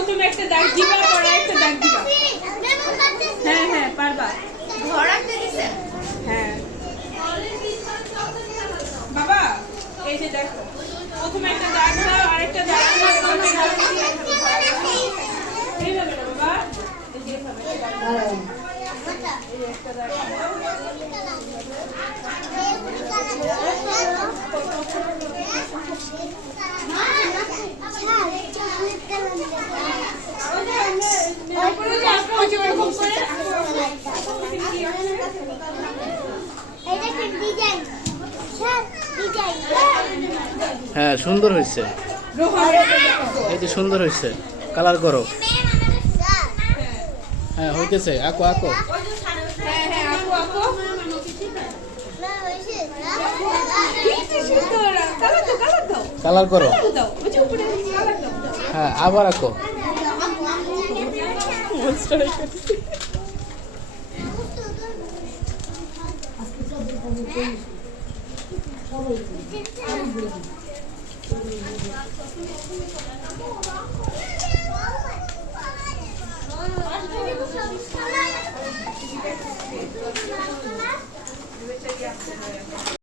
প্রথমে একটা দাগ দিবা, পরে একটা দাগ দিবা। হ্যাঁ হ্যাঁ পারবা। ধরাতে দিছেন? হ্যাঁ বাবা, এই যে দেখো, প্রথমে একটা দাগ দাও, আরেকটা দাগ দাও, এইভাবে না বাবা, এই যে এইভাবে একটা দাগ দাও। এই যে একটা দাগ দাও। হ্যাঁ সুন্দর হয়েছে, এই যে সুন্দর হয়েছে, কালার করো। হ্যাঁ হইতেছে, আঁকো আঁকো। হ্যাঁ হ্যাঁ আঁকো আঁকো। কালার করো। দাও, ওই যে উপরে কালার দাও। হ্যাঁ আবার আঁকো।